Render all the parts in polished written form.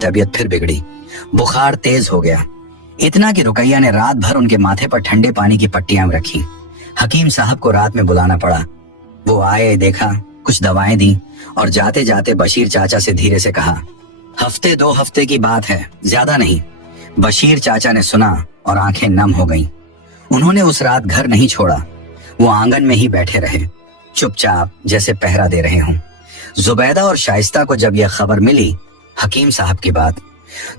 तबीयत फिर बिगड़ी। बुखार तेज हो गया, इतना कि रुकैया ने रात भर उनके माथे पर ठंडे पानी की पट्टियां रखी। हकीम साहब को रात में बुलाना पड़ा। वो आए, देखा, कुछ दवाएं दी और जाते जाते बशीर चाचा से धीरे से कहा, हफ्ते 2 हफ्ते की बात है, ज्यादा नहीं। बशीर चाचा ने सुना और आंखें नम हो गईं। उन्होंने उस रात घर नहीं छोड़ा। वो आंगन में ही बैठे रहे, चुपचाप, जैसे पहरा दे रहे हों। जुबैदा और शाइस्ता को जब यह खबर मिली हकीम साहब की बात,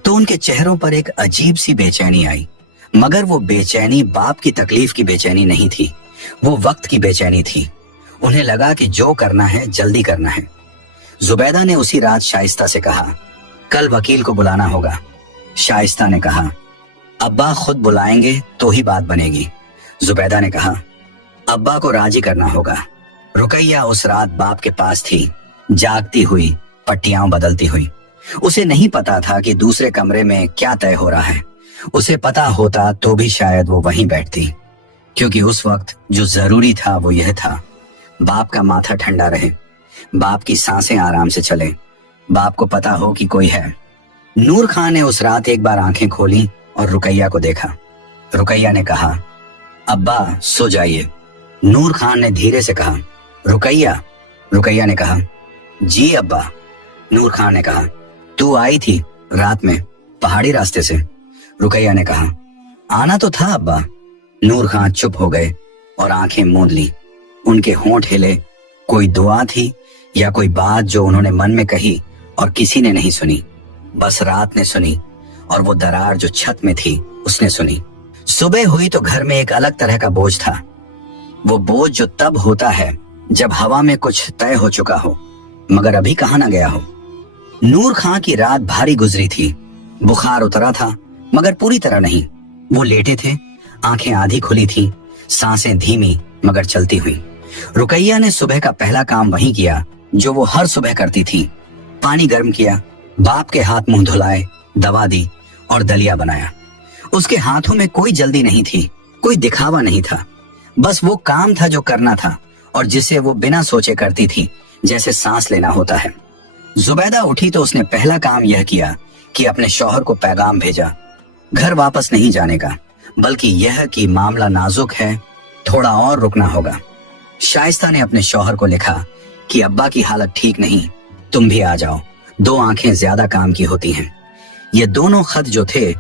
तो उनके चेहरों पर एक अजीब सी बेचैनी आई। मगर वो बेचैनी बाप की तकलीफ की बेचैनी नहीं थी, वो वक्त की बेचैनी थी। उन्हें लगा कि जो करना है जल्दी करना है। जुबैदा ने उसी रात शाइस्ता से कहा, कल वकील को बुलाना होगा। शाइस्ता ने कहा, अब्बा खुद बुलाएंगे तो ही बात बनेगी। जुबैदा ने कहा, अब्बा को राजी करना होगा। रुकैया उस रात बाप के पास थी, जागती हुई, पट्टियां बदलती हुई। उसे नहीं पता था कि दूसरे कमरे में क्या तय हो रहा है। उसे पता होता तो भी शायद वो वहीं बैठती, क्योंकि उस वक्त जो जरूरी था वो यह था, बाप का माथा ठंडा रहे, बाप की सांसें आराम से चले, बाप को पता हो कि कोई है। नूर खान ने उस रात एक बार आंखें खोली और रुकैया को देखा। रुकैया ने कहा, अब्बा सो जाइए। नूर खान ने धीरे से कहा, रुकैया। रुकैया ने कहा, जी अब्बा। नूर खान ने कहा, तू आई थी रात में पहाड़ी रास्ते से। रुकैया ने कहा, आना तो था अब्बा। नूर खान चुप हो गए और आंखें मूंद ली। उनके होंठ हिले। कोई दुआ थी या कोई बात जो उन्होंने मन में कही और किसी ने नहीं सुनी, बस रात ने सुनी और वो दरार जो छत में थी उसने सुनी। सुबह हुई तो घर में एक अलग तरह का बोझ था। वो बोझ जो तब होता है जब हवा में कुछ तय हो चुका हो मगर अभी कहां ना गया हो। नूर खां की रात भारी गुजरी थी। बुखार उतरा था मगर पूरी तरह नहीं। वो लेटे थे, आंखें आधी खुली थी, सांसें धीमी मगर चलती हुई। रुकैया ने सुबह का पहला काम वही किया जो वो हर सुबह करती थी। पानी गर्म किया, बाप के हाथ मुंह धुलाए, दवा दी और दलिया बनाया। उसके हाथों में कोई जल्दी नहीं थी, कोई दिखावा नहीं था, बस वो काम था जो करना था और जिसे वो बिना सोचे करती थी, जैसे सांस लेना होता है। जुबैदा उठी तो उसने पहला काम यह किया कि अपने शौहर को पैगाम भेजा, घर वापस नहीं जाने का, बल्कि यह कि मामला नाजुक है, थोड़ा और रुकना होगा। शाइस्ता ने अपने शौहर को लिखा कि अब्बा की हालत ठीक नहीं, तुम भी आ जाओ, 2 आंखें ज्यादा काम की होती हैं। ये दोनों खत जो थे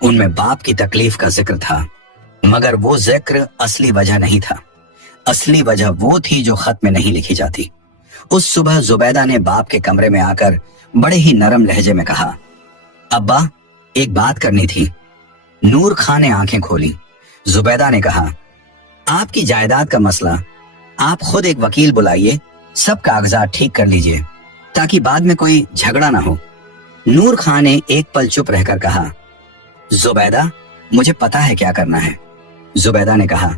उनमें बाप की तकलीफ का जिक्र था, मगर वो जिक्र असली वजह नहीं था। असली वजह वो थी जो खत में नहीं लिखी जाती। उस सुबह जुबैदा ने बाप के कमरे में आकर बड़े ही नरम लहजे में कहा, अब्बा एक बात करनी थी। नूर खान ने आंखें खोली। जुबैदा ने कहा, आपकी जायदाद का मसला, आप खुद एक वकील बुलाइए, सब कागजात ठीक कर लीजिए ताकि बाद में कोई झगड़ा ना हो। नूर खान ने एक पल चुप रहकर कहा, जुबैदा मुझे पता है क्या करना है। जुबैदा ने कहा,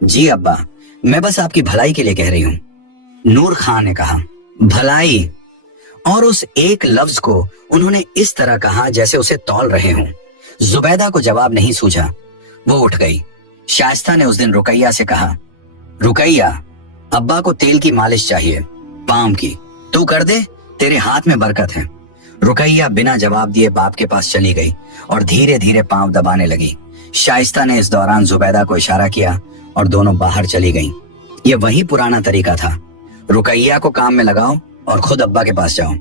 जी अब्बा, मैं बस आपकी भलाई के लिए कह रही हूँ। नूर खान ने कहा, भलाई, और उस एक लफ्ज को उन्होंने इस तरह कहा जैसे उसे तौल रहे हों। जुबैदा को जवाब नहीं सूझा, वो उठ गई। शाइस्ता ने उस दिन रुकैया से कहा, रुकैया अब्बा को तेल की मालिश चाहिए, पाम की, तू कर दे, तेरे हाथ में बरकत है। रुकैया बिना जवाब दिए बाप के पास चली गई और धीरे धीरे पांव दबाने लगी। शाइस्ता ने इस दौरान जुबैदा को इशारा किया और दोनों बाहर चली गईं। ये वही पुराना तरीका था, रुकैया को काम में लगाओ और खुद अब्बा के पास जाओ।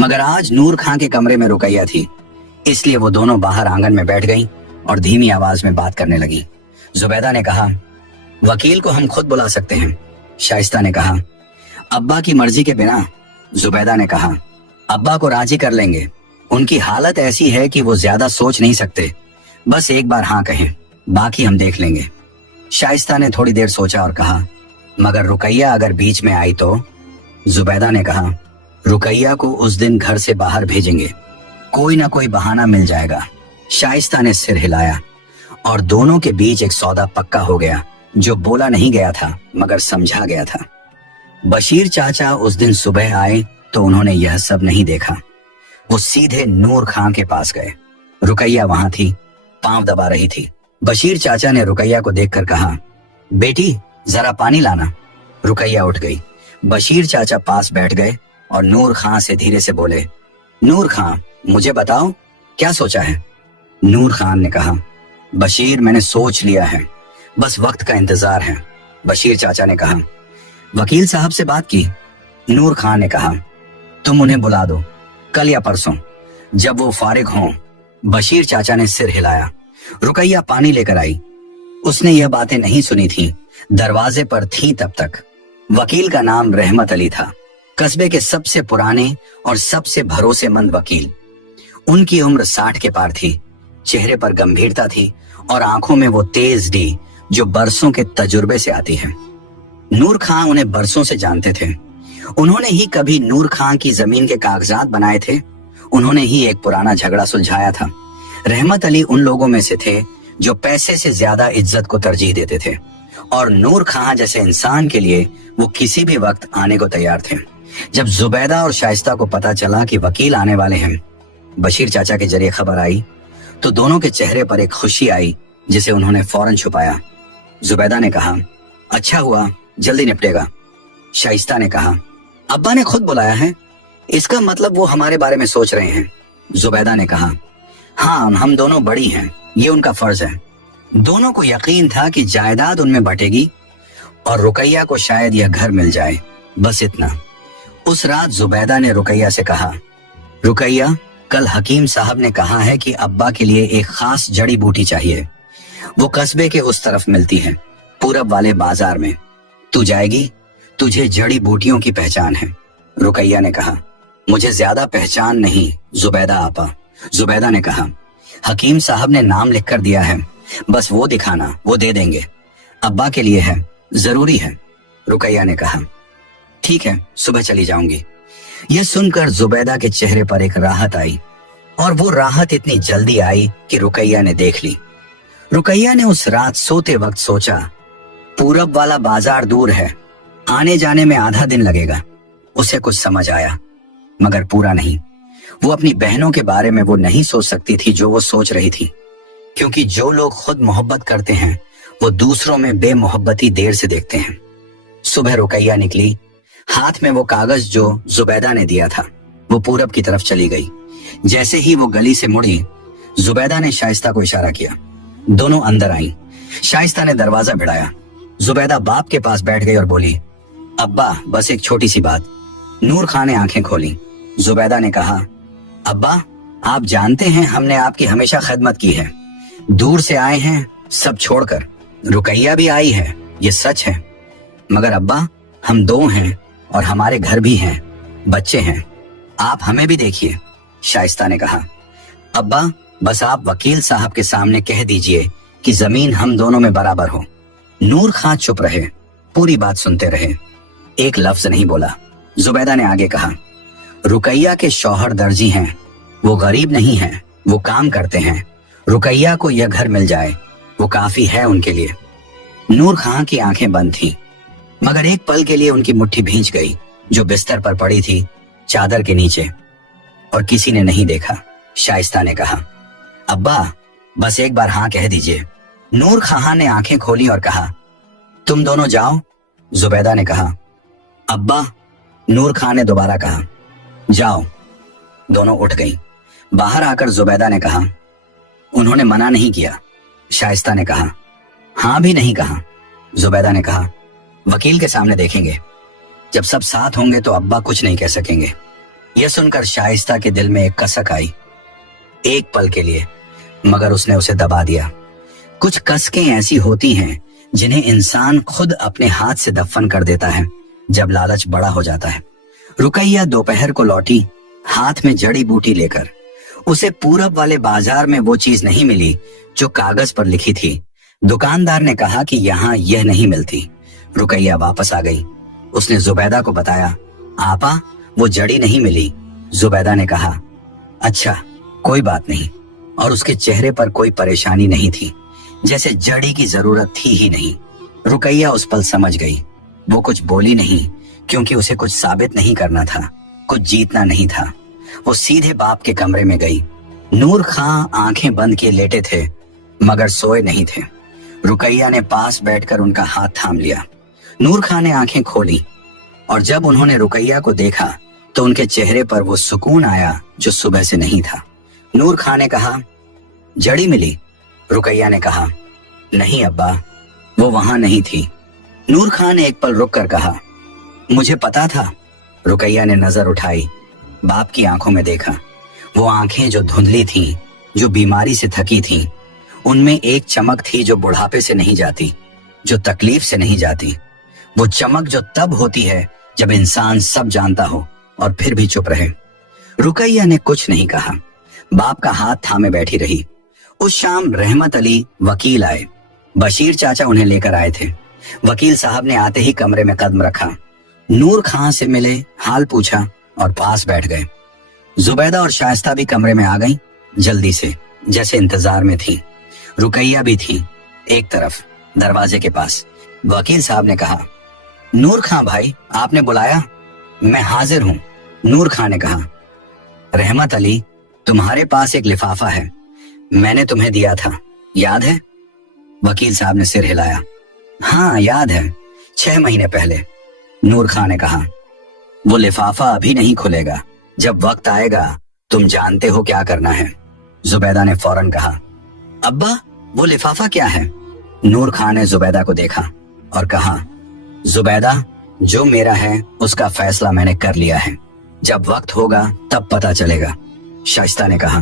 मगर आज नूर खां के कमरे में रुकैया थी, इसलिए वो दोनों बाहर आंगन में बैठ गईं और धीमी आवाज में बात करने लगी। जुबैदा ने कहा, वकील को हम खुद बुला सकते हैं। शाइस्ता ने कहा, अब्बा की मर्जी के बिना। जुबैदा ने कहा, अब्बा को राजी कर लेंगे, उनकी हालत ऐसी है कि वो ज्यादा सोच नहीं सकते, बस एक बार हाँ कहें, बाकी हम देख लेंगे। शाइस्ता ने थोड़ी देर सोचा और कहा, मगर रुकैया अगर बीच में आई तो? जुबैदा ने कहा, रुकैया को उस दिन घर से बाहर भेजेंगे, कोई ना कोई बहाना मिल जाएगा। शाइस्ता ने सिर हिलाया और दोनों के बीच एक सौदा पक्का हो गया जो बोला नहीं गया था मगर समझा गया था। बशीर चाचा उस दिन सुबह आए तो उन्होंने यह सब नहीं देखा। वो सीधे नूर खां के पास गए। रुकैया वहां थी, पांव दबा रही थी। बशीर चाचा ने रुकैया को देखकर कहा, बेटी जरा पानी लाना। रुकैया उठ गई। बशीर चाचा पास बैठ गए और नूर खां से धीरे से बोले, नूर खां मुझे बताओ क्या सोचा है? नूर खान ने कहा, बशीर मैंने सोच लिया है, बस वक्त का इंतजार है। बशीर चाचा ने कहा, वकील साहब से बात की? नूर खान ने कहा, तुम उन्हें बुला दो, कल या परसों जब वो फारिग हों। बशीर चाचा ने सिर हिलाया। रुकैया पानी लेकर आई। उसने यह बातें नहीं सुनी थी, दरवाजे पर थी तब तक। वकील का नाम रहमत अली था, कस्बे के सबसे पुराने और सबसे भरोसेमंद वकील। उनकी उम्र 60 के पार थी, चेहरे पर गंभीरता थी और आंखों में वो तेज डी जो बरसों के तजुर्बे से आती है। नूर खां उन्हें बरसों से जानते थे। उन्होंने ही कभी नूर खां की जमीन के कागजात बनाए थे, उन्होंने ही एक पुराना झगड़ा सुलझाया था। रहमत अली उन लोगों में से थे जो पैसे से ज्यादा इज्जत को तरजीह देते थे, और नूर खां जैसे इंसान के लिए वो किसी भी वक्त आने को तैयार थे। जब जुबैदा और शाइस्ता को पता चला कि वकील आने वाले हैं, बशीर चाचा के जरिए खबर आई, तो दोनों के चेहरे पर एक खुशी आई जिसे उन्होंने फौरन छुपाया। जुबैदा ने कहा, अच्छा हुआ, जल्दी निपटेगा। शाइस्ता ने कहा, अब्बा ने खुद बुलाया है, इसका मतलब वो हमारे बारे में सोच रहे हैं। जुबैदा ने कहा, हाँ, हम दोनों बड़ी हैं, ये उनका फर्ज है। दोनों को यकीन था कि जायदाद उनमें बटेगी और रुकैया को शायद यह घर मिल जाए, बस इतना। उस रात जुबैदा ने रुकैया से कहा, रुकैया, कल हकीम साहब ने कहा है कि अब्बा के लिए एक खास जड़ी बूटी चाहिए, वो कस्बे के उस तरफ मिलती है, पूरब वाले बाजार में। तू जाएगी? तुझे जड़ी बूटियों की पहचान है। रुकैया ने कहा, मुझे ज्यादा पहचान नहीं जुबैदा आपा। जुबैदा ने कहा, हकीम साहब ने नाम लिख कर दिया है, बस वो दिखाना, वो दे देंगे। अब्बा के लिए है, जरूरी है। रुकैया ने कहा, ठीक है, सुबह चली जाऊंगी। यह सुनकर जुबैदा के चेहरे पर एक राहत आई, और वो राहत इतनी जल्दी आई कि रुकैया ने देख ली। रुकैया ने उस रात सोते वक्त सोचा, पूरब वाला बाजार दूर है, आने जाने में आधा दिन लगेगा। उसे कुछ समझ आया, मगर पूरा नहीं। वो अपनी बहनों के बारे में वो नहीं सोच सकती थी जो वो सोच रही थी, क्योंकि जो लोग खुद मोहब्बत करते हैं वो दूसरों में बेमोहब्बती देर से देखते हैं। सुबह रुकैया निकली, हाथ में वो कागज जो जुबैदा ने दिया था। वो पूरब की तरफ चली गई। जैसे ही वो गली से मुड़ी, जुबैदा ने शाइस्ता को इशारा किया। दोनों अंदर आईं। शाइस्ता ने दरवाजा भिड़ाया। जुबैदा बाप के पास बैठ गई और बोली, अब्बा, बस एक छोटी सी बात। नूर खां ने आंखें खोली। जुबैदा ने कहा, अब्बा, आप जानते हैं हमने आपकी हमेशा खिदमत की है, दूर से आए हैं सब छोड़कर। रुकैया भी आई है, ये सच है, मगर अब्बा, हम दो हैं और हमारे घर भी हैं, बच्चे हैं, आप हमें भी देखिए। शाइस्ता ने कहा, अब्बा, बस आप वकील साहब के सामने कह दीजिए कि जमीन हम दोनों में बराबर हो। नूर खां चुप रहे, पूरी बात सुनते रहे, एक लफ्ज नहीं बोला। जुबैदा ने आगे कहा, रुकैया के शौहर दर्जी हैं, वो गरीब नहीं हैं, वो काम करते हैं। रुकैया को यह घर मिल जाए, वो काफी है उनके लिए। नूर खां की आंखें बंद थीं, मगर एक पल के लिए उनकी मुट्ठी भींच गई जो बिस्तर पर पड़ी थी, चादर के नीचे, और किसी ने नहीं देखा। शाइस्ता ने कहा, अब्बा, बस एक बार हाँ कह दीजिए। नूर खां ने आंखें खोली और कहा, तुम दोनों जाओ। जुबैदा ने कहा, अब्बा। नूर खां ने दोबारा कहा, जाओ। दोनों उठ गईं। बाहर आकर जुबैदा ने कहा, उन्होंने मना नहीं किया। शाइस्ता ने कहा, हाँ भी नहीं कहा। जुबैदा ने कहा, वकील के सामने देखेंगे, जब सब साथ होंगे तो अब्बा कुछ नहीं कह सकेंगे। यह सुनकर शाइस्ता के दिल में एक कसक आई, एक पल के लिए, मगर उसने उसे दबा दिया। कुछ कसकें ऐसी होती हैं जिन्हें इंसान खुद अपने हाथ से दफन कर देता है जब लालच बड़ा हो जाता है। रुकैया दोपहर को लौटी, हाथ में जड़ी बूटी लेकर। उसे पूरब वाले बाजार में वो चीज नहीं मिली जो कागज पर लिखी थी। दुकानदार ने कहा कि यहाँ यह नहीं मिलती। रुकैया वापस आ गई। उसने जुबैदा को बताया, आपा, वो जड़ी नहीं मिली। जुबैदा ने कहा, अच्छा, कोई बात नहीं, और उसके चेहरे पर कोई परेशानी नहीं थी, जैसे जड़ी की जरूरत थी ही नहीं। रुकैया उस पल समझ गई। वो कुछ बोली नहीं, क्योंकि उसे कुछ साबित नहीं करना था, कुछ जीतना नहीं था। वो सीधे बाप के कमरे में गई। नूर खां आंखें बंद किए लेटे थे, मगर सोए नहीं थे। रुकैया ने पास बैठकर उनका हाथ थाम लिया। नूर खां ने आंखें खोली, और जब उन्होंने रुकैया को देखा तो उनके चेहरे पर वो सुकून आया जो सुबह से नहीं था। नूर खां ने कहा, जड़ी मिली? रुकैया ने कहा, नहीं अब्बा, वो वहां नहीं थी। नूर खां ने एक पल रुक कर कहा, मुझे पता था। रुकैया ने नजर उठाई, बाप की आंखों में देखा। वो आंखें जो धुंधली थीं, जो बीमारी से थकी थीं, उनमें एक चमक थी जो बुढ़ापे से नहीं जाती, जो तकलीफ से नहीं जाती। वो चमक जो तब होती है जब इंसान सब जानता हो और फिर भी चुप रहे। रुकैया ने कुछ नहीं कहा, बाप का हाथ थामे बैठी रही। उस शाम रहमत अली वकील आए। बशीर चाचा उन्हें लेकर आए थे। वकील साहब ने आते ही कमरे में कदम रखा, नूर खां से मिले, हाल पूछा और पास बैठ गए। जुबैदा और शाइस्ता भी कमरे में आ गईं, जल्दी से, जैसे इंतजार में थी। रुकैया भी थी एक तरफ दरवाजे के पास। वकील साहब ने कहा, नूर खां भाई, आपने बुलाया? मैं हाजिर हूं, नूर खां ने कहा। रहमत अली, तुम्हारे पास एक लिफाफा है, मैंने तुम्हें दिया था, याद है? वकील साहब ने सिर हिलाया। हाँ याद है, 6 महीने पहले, नूर खां ने कहा। वो लिफाफा अभी नहीं खुलेगा, जब वक्त आएगा तुम जानते हो क्या करना है, जुबैदा ने फौरन कहा। अब्बा, वो लिफाफा क्या है? नूर खां ने जुबैदा को देखा और कहा, जुबैदा, जो मेरा है उसका फैसला मैंने कर लिया है, जब वक्त होगा तब पता चलेगा, शाइस्ता ने कहा।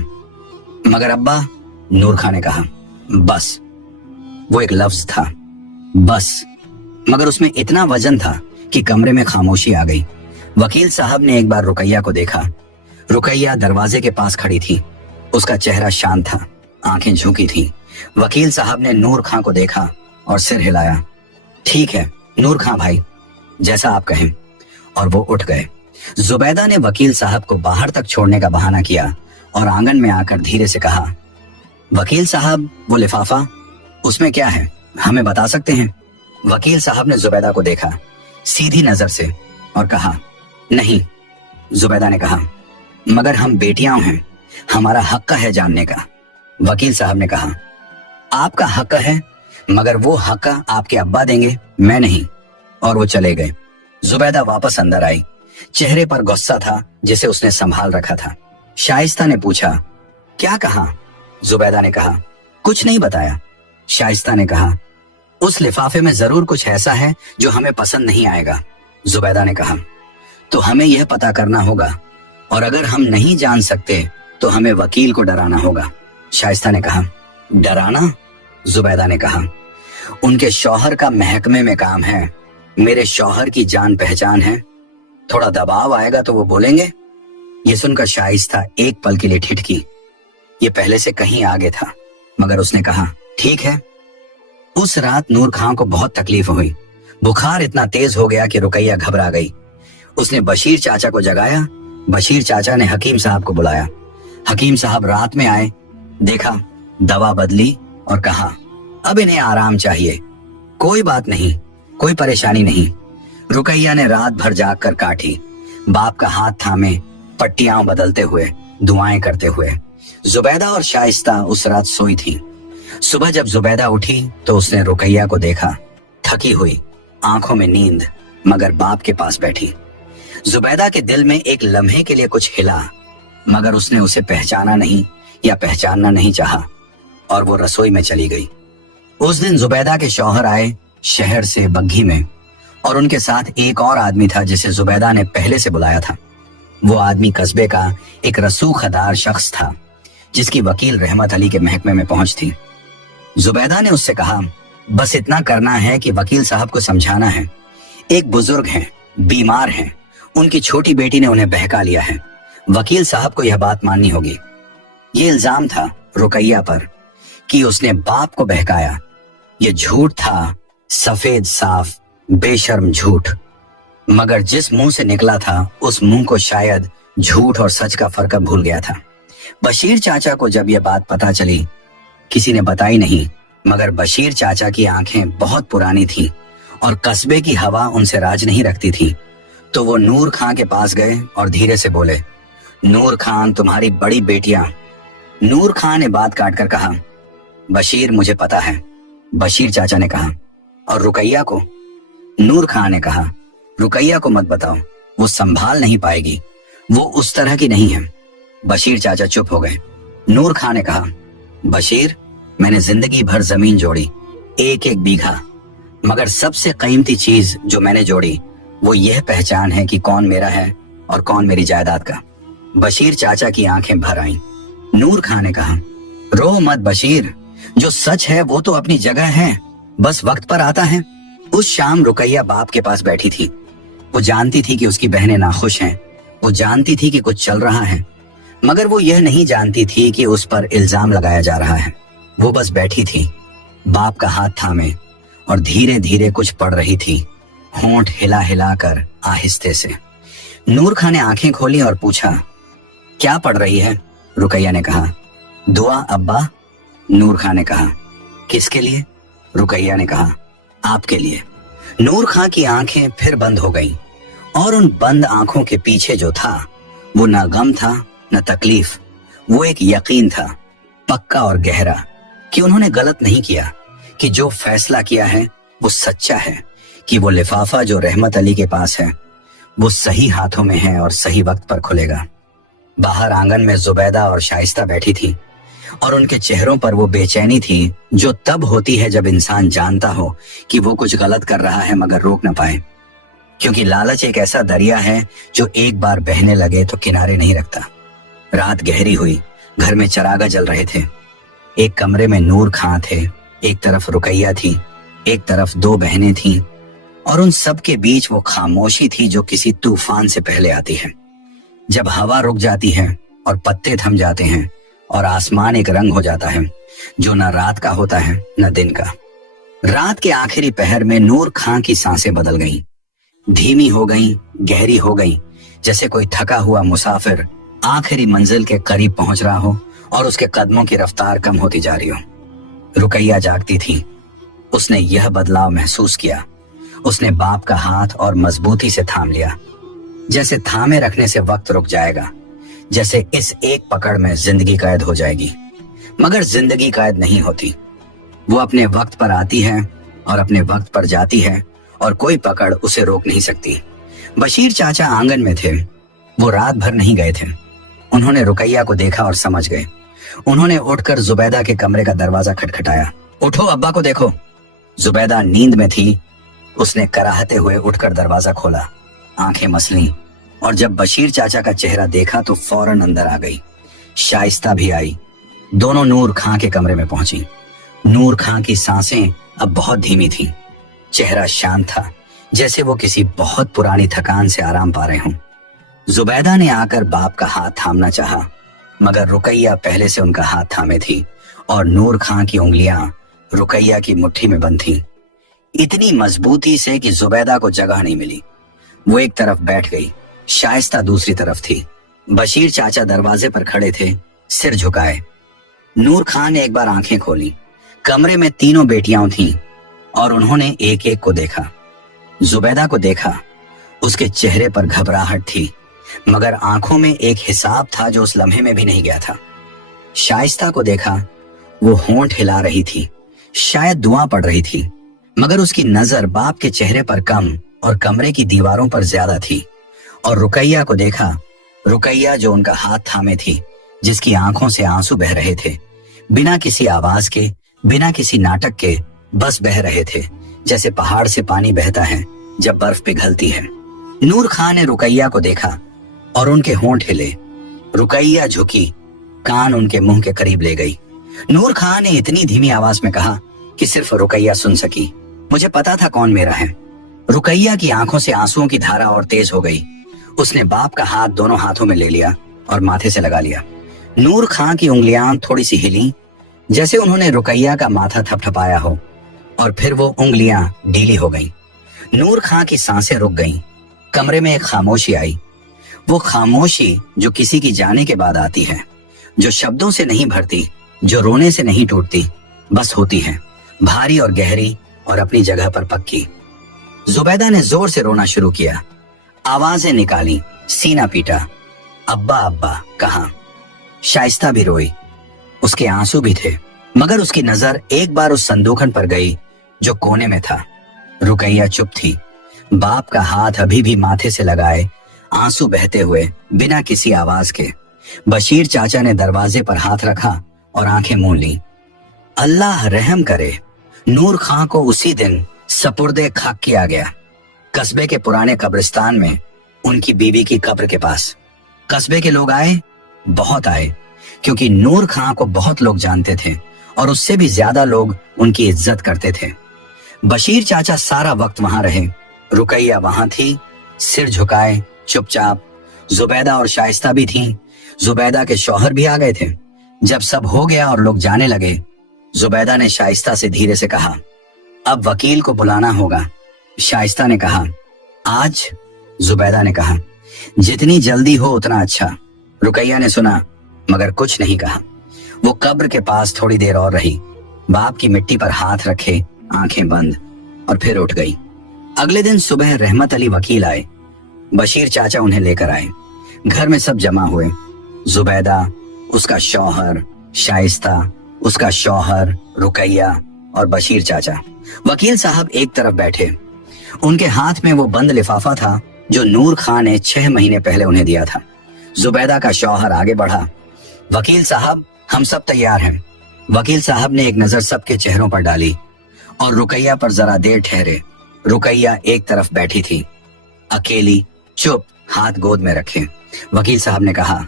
मगर अब्बा, नूर खां ने कहा। बस, वो एक लफ्ज था, बस, मगर उसमें इतना वजन था कि कमरे में खामोशी आ गई। वकील साहब ने एक बार रुकैया को देखा। रुकैया दरवाजे के पास खड़ी थी, उसका चेहरा शांत था, आंखें झुकी थी। वकील साहब ने नूर खां को देखा और सिर हिलाया। ठीक है नूर खां भाई, जैसा आप कहें, और वो उठ गए। जुबैदा ने वकील साहब को बाहर तक छोड़ने का बहाना किया और आंगन में आकर धीरे से कहा, वकील साहब, वो लिफाफा, उसमें क्या है, हमें बता सकते हैं? वकील साहब ने जुबैदा को देखा सीधी नजर से और कहा, नहीं। जुबैदा ने कहा, मगर हम बेटियां हैं, हमारा हक है जानने का। वकील साहब ने कहा, आपका हक है, मगर वो हक आपके अब्बा देंगे, मैं नहीं। और वो चले गए। जुबैदा वापस अंदर आई, चेहरे पर गुस्सा था जिसे उसने संभाल रखा था। शाइस्ता ने पूछा, क्या कहा? जुबैदा ने कहा, कुछ नहीं बताया। शाइस्ता ने कहा, उस लिफाफे में जरूर कुछ ऐसा है जो हमें पसंद नहीं आएगा। जुबैदा ने कहा, तो हमें यह पता करना होगा, और अगर हम नहीं जान सकते तो हमें वकील को डराना होगा। शाइस्ता ने कहा, डराना? जुबैदा ने कहा, उनके शौहर का महकमे में काम है, मेरे शौहर की जान पहचान है, थोड़ा दबाव आएगा तो वो बोलेंगे। ये सुनकर शाइस्ता एक पल के लिए ठिठकी। ये पहले से कहीं आगे था, मगर उसने कहा, ठीक है। उस रात नूर खां को बहुत तकलीफ हुई। बुखार इतना तेज हो गया कि रुकैया घबरा गई। उसने बशीर चाचा को जगाया। बशीर चाचा ने हकीम साहब को बुलाया। हकीम साहब रात में आए, देखा, दवा बदली और कहा, अब इन्हें आराम चाहिए, कोई बात नहीं, कोई परेशानी नहीं। रुकैया ने रात भर जाग कर काटी, बाप का हाथ थामे, पट्टियां बदलते हुए, दुआएं करते हुए। जुबैदा और शाइस्ता उस रात सोई थी। सुबह जब जुबैदा उठी तो उसने रुकैया को देखा, थकी हुई, आंखों में नींद, मगर बाप के पास बैठी। जुबैदा के दिल में एक लम्हे के लिए कुछ हिला, मगर उसने उसे पहचाना नहीं या पहचानना नहीं चाहा, और वो रसोई में चली गई। उस दिन जुबैदा के शौहर आए शहर से बग्घी में, और उनके साथ एक और आदमी था जिसे जुबैदा ने पहले से बुलाया था। वो आदमी कस्बे का एक रसूखदार शख्स था जिसकी वकील रहमत अली के महकमे में पहुंच थी। जुबैदा ने उससे कहा, बस इतना करना है कि वकील साहब को समझाना है, एक बुजुर्ग हैं, बीमार हैं, उनकी छोटी बेटी ने उन्हें बहका लिया है, वकील साहब को यह बात माननी होगी। ये इल्जाम था रुकैया पर कि उसने बाप को बहकाया। ये झूठ था, सफेद साफ बेशर्म झूठ, मगर जिस मुंह से निकला था उस मुंह को शायद झूठ और सच का फर्क भूल गया था। बशीर चाचा को जब यह बात पता चली, किसी ने बताई नहीं, मगर बशीर चाचा की आंखें बहुत पुरानी थीं और कस्बे की हवा उनसे राज नहीं रखती थी। तो वो नूर खां के पास गए और धीरे से बोले, नूर खान, तुम्हारी बड़ी बेटियां। नूर खां ने बात काट कर कहा, बशीर, मुझे पता है। बशीर चाचा ने कहा, और रुकैया को? नूर खां ने कहा, रुकैया को मत बताओ, वो संभाल नहीं पाएगी, वो उस तरह की नहीं है। बशीर चाचा चुप हो गए। नूर खां ने कहा, बशीर, मैंने जिंदगी भर जमीन जोड़ी, एक एक बीघा, मगर सबसे कीमती चीज जो मैंने जोड़ी वो यह पहचान है कि कौन मेरा है और कौन मेरी जायदाद का। बशीर चाचा की आंखें भर आईं। नूर खां ने कहा, रो मत बशीर, जो सच है वो तो अपनी जगह है, बस वक्त पर आता है। उस शाम रुकैया बाप के पास बैठी थी। वो जानती थी कि उसकी बहनें नाखुश हैं, वो जानती थी कि कुछ चल रहा है, मगर वो यह नहीं जानती थी कि उस पर इल्जाम लगाया जा रहा है। वो बस बैठी थी, बाप का हाथ थामे, और धीरे धीरे कुछ पढ़ रही थी, होंठ हिला हिला कर आहिस्ते से। नूर खां ने आंखें खोली और पूछा, क्या पढ़ रही है? रुकैया ने कहा, दुआ अब्बा। नूर खां ने कहा, किसके लिए? रुकैया ने कहा, आपके लिए। नूर खां की आंखें फिर बंद हो गईं, और उन बंद आंखों के पीछे जो था वो न गम था न तकलीफ, वो एक यकीन था, पक्का और गहरा, कि उन्होंने गलत नहीं किया, कि जो फैसला किया है वो सच्चा है, कि वो लिफाफा जो रहमत अली के पास है वो सही हाथों में है और सही वक्त पर खुलेगा। बाहर आंगन में जुबैदा और शाइस्ता बैठी थी, और उनके चेहरों पर वो बेचैनी थी जो तब होती है जब इंसान जानता हो कि वो कुछ गलत कर रहा है मगर रोक न पाए, क्योंकि लालच एक ऐसा दरिया है जो एक बार बहने लगे तो किनारे नहीं रखता। रात गहरी हुई, घर में चरागा जल रहे थे। एक कमरे में नूर खां थे, एक तरफ रुकैया थी, एक तरफ दो बहनें थीं, और उन सब के बीच वो खामोशी थी जो किसी तूफान से पहले आती है, जब हवा रुक जाती है और पत्ते थम जाते हैं और आसमान एक रंग हो जाता है जो न रात का होता है न दिन का। रात के आखिरी पहर में नूर खां की सांसें बदल गईं, धीमी हो गईं, गहरी हो गईं, जैसे कोई थका हुआ मुसाफिर आखिरी मंजिल के करीब पहुंच रहा हो और उसके कदमों की रफ्तार कम होती जा रही हो। रुकैया जागती थी, उसने यह बदलाव महसूस किया। उसने बाप का हाथ और मजबूती से थाम लिया, जैसे थामे रखने से वक्त रुक जाएगा, जैसे इस एक पकड़ में जिंदगी कैद हो जाएगी। मगर जिंदगी कैद नहीं होती, वो अपने वक्त पर आती है और अपने वक्त पर जाती है, और कोई पकड़ उसे रोक नहीं सकती। बशीर चाचा आंगन में थे, वो रात भर नहीं गए थे। उन्होंने रुकैया को देखा और समझ गए। उन्होंने उठकर जुबैदा के कमरे का दरवाजा खटखटाया। उठो, अब्बा को देखो। जुबैदा नींद में थी। उसने कराहते हुए उठकर दरवाजा खोला, आंखें मसली, और जब बशीर चाचा का चेहरा देखा तो फौरन अंदर आ गई। शाइस्ता भी आई। दोनों नूर खां के कमरे में पहुंची। नूर खां की सांसें अब बहुत धीमी थीं। चेहरा शांत था, जैसे वो किसी बहुत पुरानी थकान से आराम पा रहे हों। जुबैदा ने आकर बाप का हाथ थामना चाहा, मगर रुकैया पहले से उनका हाथ थामे थी, और नूर खां की उंगलियां रुकैया की मुट्ठी में बंद थीं, इतनी मजबूती से कि जुबैदा को जगह नहीं मिली। वो एक तरफ बैठ गई, शाइस्ता दूसरी तरफ थी। बशीर चाचा दरवाजे पर खड़े थे, सिर झुकाए। नूर खां ने एक बार आंखें खोली। कमरे में तीनों बेटियां थीं, और उन्होंने एक एक को देखा। जुबैदा को देखा, उसके चेहरे पर घबराहट थी, मगर आंखों में एक हिसाब था जो उस लम्हे में भी नहीं गया था। शाइस्ता को देखा, वो होंठ हिला रही थी, शायद दुआ पढ़ रही थी, मगर उसकी नजर बाप के चेहरे पर कम और कमरे की दीवारों पर ज्यादा थी। और रुकैया को देखा, रुकैया जो उनका हाथ थामे थी, जिसकी आंखों से आंसू बह रहे थे, बिना किसी आवाज के, बिना किसी नाटक के, बस बह रहे थे, जैसे पहाड़ से पानी बहता है जब बर्फ पिघलती है। नूर खां ने रुकैया को देखा और उनके होंठ हिले। रुकैया झुकी, कान उनके मुंह के करीब ले गई। नूर खां ने इतनी धीमी आवाज में कहा कि सिर्फ रुकैया सुन सकी, मुझे पता था कौन मेरा है। रुकैया की आंखों से आंसुओं की धारा और तेज हो गई। उसने बाप का हाथ दोनों हाथों में ले लिया और माथे से लगा लिया। नूर खां की उंगलियां थोड़ी सी हिली, जैसे उन्होंने रुकैया का माथा थपथपाया हो, और फिर वो उंगलियां ढीली हो गईं। नूर खां की सांसें रुक गईं। कमरे में एक खामोशी आई, वो खामोशी जो किसी की जाने के बाद आती है, जो शब्दों से नहीं भरती, जो रोने से नहीं टूटती, बस होती है, भारी और गहरी और अपनी जगह पर पक्की। जुबैदा ने जोर से रोना शुरू किया, आवाजें निकाली, सीना पीटा, अब्बा अब्बा कहा। शाइस्ता भी रोई, उसके आंसू भी थे, मगर उसकी नजर एक बार उस संदूकन पर गई जो कोने में था। रुकैया चुप थी, बाप का हाथ अभी भी माथे से लगाए, आंसू बहते हुए बिना किसी आवाज के बशीर चाचा ने दरवाजे पर हाथ रखा और आंखें मूंद ली। अल्लाह रहम करे, नूर खां को उसी दिन सपुर्दे खाक किया गया, कस्बे के पुराने कब्रिस्तान में उनकी बीवी की कब्र के पास। कस्बे के लोग आए, बहुत आए, क्योंकि नूर खां को बहुत लोग जानते थे और उससे भी ज्यादा लोग उनकी इज्जत करते थे। बशीर चाचा सारा वक्त वहां रहे। रुकैया वहां थी, सिर झुकाए चुपचाप। जुबैदा और शाइस्ता भी थीं। जुबैदा के शौहर भी आ गए थे। जब सब हो गया और लोग जाने लगे, जुबैदा ने शाइस्ता से धीरे से कहा, अब वकील को बुलाना होगा। शाइस्ता ने कहा, आज? जुबैदा ने कहा, जितनी जल्दी हो उतना अच्छा। रुकैया ने सुना मगर कुछ नहीं कहा। वो कब्र के पास थोड़ी देर और रही, बाप की मिट्टी पर हाथ रखे, आंखें बंद, और फिर उठ गई। अगले दिन सुबह रहमत अली वकील आए। बशीर चाचा उन्हें लेकर आए। घर में सब जमा हुए। जुबैदा, उसका शौहर, शाइस्ता, उसका शौहर, रुकैया और बशीर चाचा। वकील साहब एक तरफ बैठे। उनके हाथ में वो बंद लिफाफा था जो नूर खां ने 6 महीने पहले उन्हें दिया था। जुबैदा का शौहर आगे बढ़ा, वकील साहब हम सब तैयार हैं। वकील साहब ने एक नजर सबके चेहरों पर डाली और रुकैया पर जरा देर ठहरे। रुकैया एक तरफ बैठी थी, अकेली, चुप, हाथ गोद में रखे। वकील साहब ने कहा,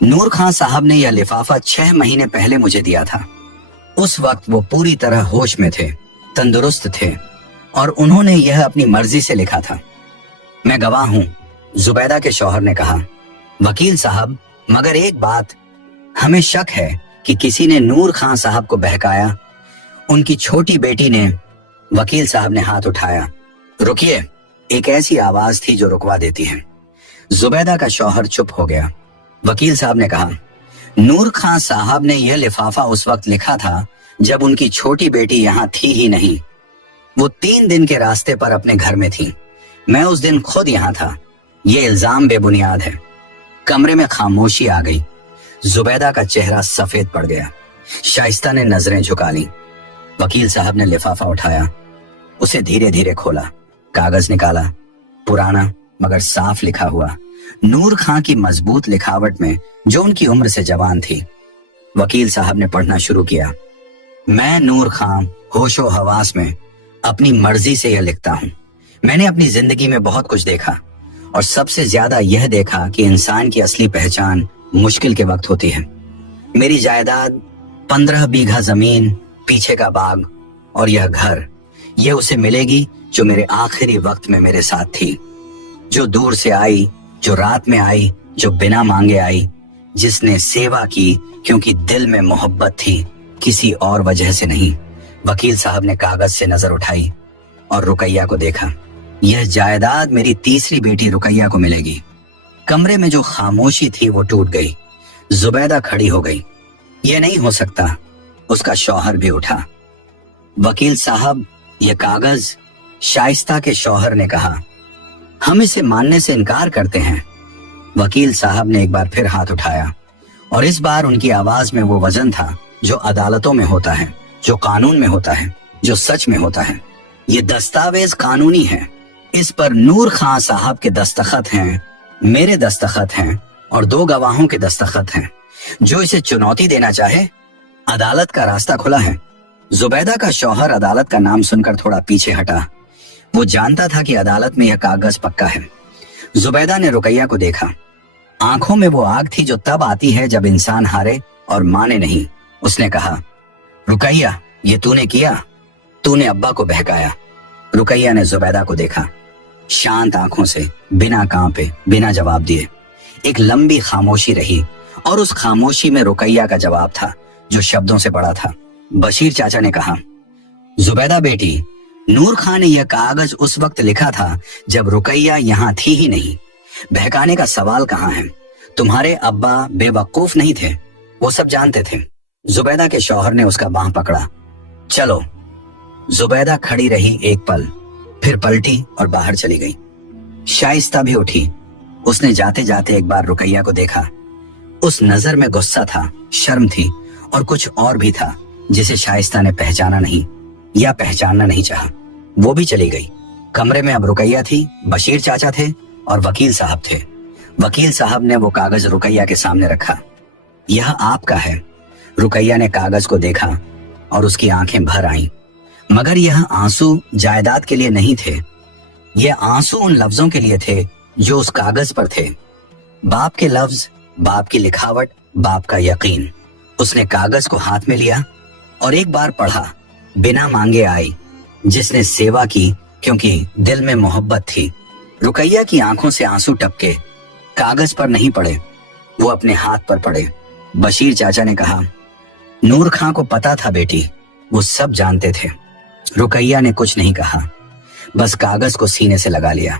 नूर खां साहब ने यह लिफाफा 6 महीने पहले मुझे दिया था। उस वक्त वो पूरी तरह होश में थे, तंदुरुस्त थे, और उन्होंने यह अपनी मर्जी से लिखा था। मैं गवाह हूं, जुबैदा के शौहर ने कहा। वकील साहब, मगर एक बात, हमें शक है कि किसी ने नूर खां साहब को बहकाया। उनकी छोटी बेटी ने। वकील साहब ने हाथ उठाया। रुकिए, एक ऐसी आवाज थी जो रुकवा देती है। जुबैदा का शौहर चुप हो गया। वकील साहब ने कहा, नूर खां साहब ने यह लिफाफा उस वक्त लिखा था जब उनकी छोटी बेटी यहां थी ही नहीं। वो 3 दिन के रास्ते पर अपने घर में थी। मैं उस दिन खुद यहां था। ये इल्जाम बेबुनियाद है। कमरे में खामोशी आ गई। जुबैदा का चेहरा सफेद पड़ गया। शाइस्ता ने नजरें झुका ली। वकील साहब ने लिफाफा उठाया, उसे धीरे धीरे खोला, कागज निकाला, पुराना मगर साफ लिखा हुआ, नूर खां की मजबूत लिखावट में जो उनकी उम्र से जवान थी। वकील साहब ने पढ़ना शुरू किया। मैं नूर खां होशो हवास में अपनी मर्जी से यह लिखता हूं। मैंने अपनी जिंदगी में बहुत कुछ देखा और सबसे ज्यादा यह देखा कि इंसान की असली पहचान मुश्किल के वक्त होती है। मेरी जायदाद, 15 बीघा जमीन, पीछे का बाग और यह घर, यह उसे मिलेगी जो मेरे आखिरी वक्त में मेरे साथ थी, जो दूर से आई, जो रात में आई, जो बिना मांगे आई, जिसने सेवा की क्योंकि दिल में मोहब्बत थी, किसी और वजह से नहीं। वकील साहब ने कागज से नजर उठाई और रुकैया को देखा। यह जायदाद मेरी तीसरी बेटी रुकैया को मिलेगी। कमरे में जो खामोशी थी वो टूट गई। जुबैदा खड़ी हो गई। यह नहीं हो सकता। उसका शौहर भी उठा। वकील साहब, यह कागज। शाइस्ता के शौहर ने कहा, हम इसे मानने से इनकार करते हैं। वकील साहब ने एक बार फिर हाथ उठाया और इस बार उनकी आवाज में वो वजन था जो अदालतों में होता है, जो कानून में होता है, जो सच में होता है। ये दस्तावेज कानूनी है। इस पर नूर खां साहब के दस्तखत हैं, मेरे दस्तखत हैं और 2 गवाहों के दस्तखत हैं। जो इसे चुनौती देना चाहे, अदालत का रास्ता खुला है। जुबैदा का शौहर अदालत का नाम सुनकर थोड़ा पीछे हटा। वो जानता था कि अदालत में यह कागज पक्का है। जुबैदा ने रुकैया को देखा। आंखों में वो आग थी जो तब आती है जब इंसान हारे और माने नहीं। उसने कहा, रुकैया, ये तूने किया? तूने अब्बा को बहकाया। रुकैया ने जुबैदा को देखा, शांत आंखों से, बिना कांपे, बिना जवाब दिए। एक लंबी खामोशी रही और उस खामोशी में रुकैया का जवाब था जो शब्दों से बड़ा था। बशीर चाचा ने कहा, जुबैदा बेटी, नूर खां ने यह कागज उस वक्त लिखा था जब रुकैया यहाँ थी ही नहीं। बहकाने का सवाल कहाँ है? तुम्हारे अब्बा बेवकूफ नहीं थे, वो सब जानते थे। जुबैदा के शौहर ने उसका बांह पकड़ा। चलो। जुबैदा खड़ी रही एक पल, फिर पलटी और बाहर चली गई। शाइस्ता भी उठी। उसने जाते जाते एक बार रुकैया को देखा। उस नजर में गुस्सा था, शर्म थी और कुछ और भी था जिसे शाइस्ता ने पहचाना नहीं या पहचानना नहीं चाहा। वो भी चली गई। कमरे में अब रुकैया थी, बशीर चाचा थे और वकील साहब थे। वकील साहब ने वो कागज रुकैया के सामने रखा। यह आपका है। रुकैया ने कागज को देखा और उसकी आंखें भर आईं। मगर यह आंसू जायदाद के लिए नहीं थे, ये आंसू उन लफ्जों के लिए थे जो उस कागज पर थे। बाप के लफ्ज, बाप की लिखावट, बाप का यकीन। उसने कागज को हाथ में लिया और एक बार पढ़ा। बिना मांगे आई, जिसने सेवा की क्योंकि दिल में मोहब्बत थी। रुकैया की आंखों से आंसू टपके, कागज पर नहीं पड़े, वो अपने हाथ पर पड़े। बशीर चाचा ने कहा, नूर खां को पता था बेटी, वो सब जानते थे। रुकैया ने कुछ नहीं कहा, बस कागज को सीने से लगा लिया।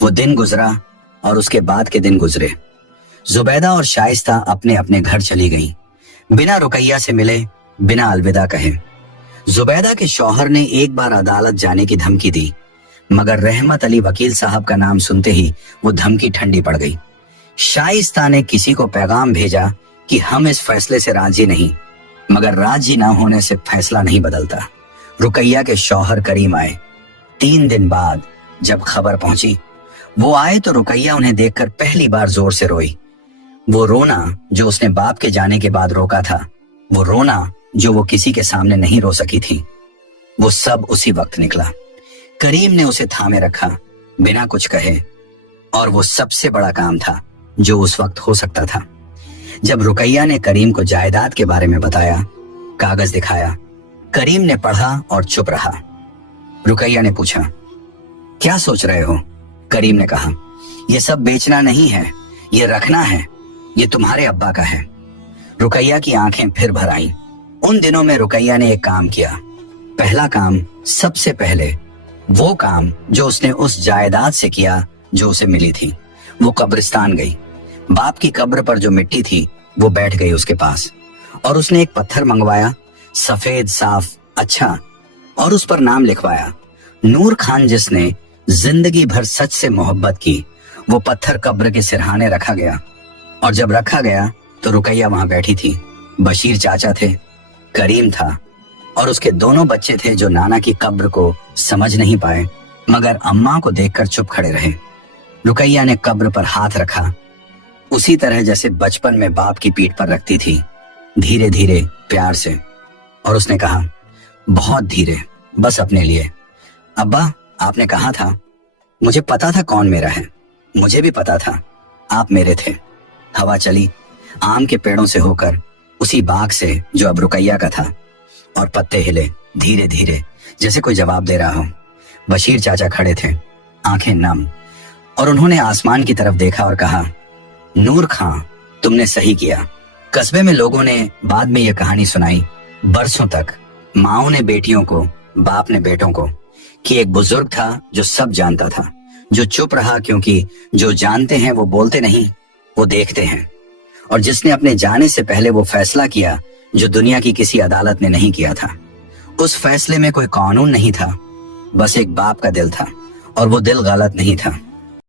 वो दिन गुजरा और उसके बाद के दिन गुजरे। जुबैदा और शाइस्ता अपने अपने घर चली गईं, बिना रुकैया से मिले, बिना अलविदा कहे। जुबैदा के शौहर ने एक बार अदालत जाने की धमकी दी, मगर रहमत अली वकील साहब का नाम सुनते ही वो धमकी ठंडी पड़ गई। शाइस्ता ने किसी को पैगाम भेजा कि हम इस फैसले से राजी नहीं, मगर राजी ना होने से फैसला नहीं बदलता। रुकैया के शौहर करीम आए। 3 दिन बाद जब खबर पहुंची, वो आए तो रुकैया उन्हें देखकर पहली बार जोर से रोई। वो रोना जो उसने बाप के जाने के बाद रोका था, वो रोना जो वो किसी के सामने नहीं रो सकी थी, वो सब उसी वक्त निकला। करीम ने उसे थामे रखा बिना कुछ कहे, और वो सबसे बड़ा काम था जो उस वक्त हो सकता था। जब रुकैया ने करीम को जायदाद के बारे में बताया, कागज दिखाया, करीम ने पढ़ा और चुप रहा। रुकैया ने पूछा, क्या सोच रहे हो? करीम ने कहा, ये सब बेचना नहीं है, ये रखना है, ये तुम्हारे अब्बा का है। रुकैया की आंखें फिर भर आईं। उन दिनों में रुकैया ने एक काम किया। पहला काम, सबसे पहले वो काम जो उसने उस जायदाद से किया जो उसे मिली थी। वो कब्रिस्तान गई। बाप की कब्र पर जो मिट्टी थी वो बैठ गई उसके पास, और उसने एक पत्थर मंगवाया, सफेद, साफ, अच्छा, और उस पर नाम लिखवाया, नूर खान। जिसने जिंदगी भर सच से मोहब्बत की, वो पत्थर कब्र के सिरहाने रखा गया। और जब रखा गया तो रुकैया वहां बैठी थी। बशीर चाचा थे, करीम था, और उसके दोनों बच्चे थे जो नाना की कब्र को समझ नहीं पाए, मगर अम्मा को देखकर चुप खड़े रहे। रुकैया ने कब्र पर हाथ रखा, उसी तरह जैसे बचपन में बाप की पीठ पर रखती थी, धीरे धीरे, प्यार से। और उसने कहा, बहुत धीरे, बस अपने लिए। अब्बा, आपने कहा था, मुझे पता था कौन मेरा है, मुझे भी पता था आप मेरे थे। हवा चली आम के पेड़ों से होकर, उसी बाग से जो अब रुकैया का था, और पत्ते हिले धीरे धीरे जैसे कोई जवाब दे रहा हो। बशीर चाचा खड़े थे, आंखें नम, और उन्होंने आसमान की तरफ देखा और कहा, नूर खां, तुमने सही किया। कस्बे में लोगों ने बाद में यह कहानी सुनाई, बरसों तक, माओं ने बेटियों को, बाप ने बेटों को, कि एक बुजुर्ग था जो सब जानता था, जो चुप रहा क्योंकि जो जानते हैं वो बोलते नहीं, वो देखते हैं। और जिसने अपने जाने से पहले वो फैसला किया जो दुनिया की किसी अदालत ने नहीं किया था। उस फैसले में कोई कानून नहीं था, बस एक बाप का दिल था, और वो दिल गलत नहीं था।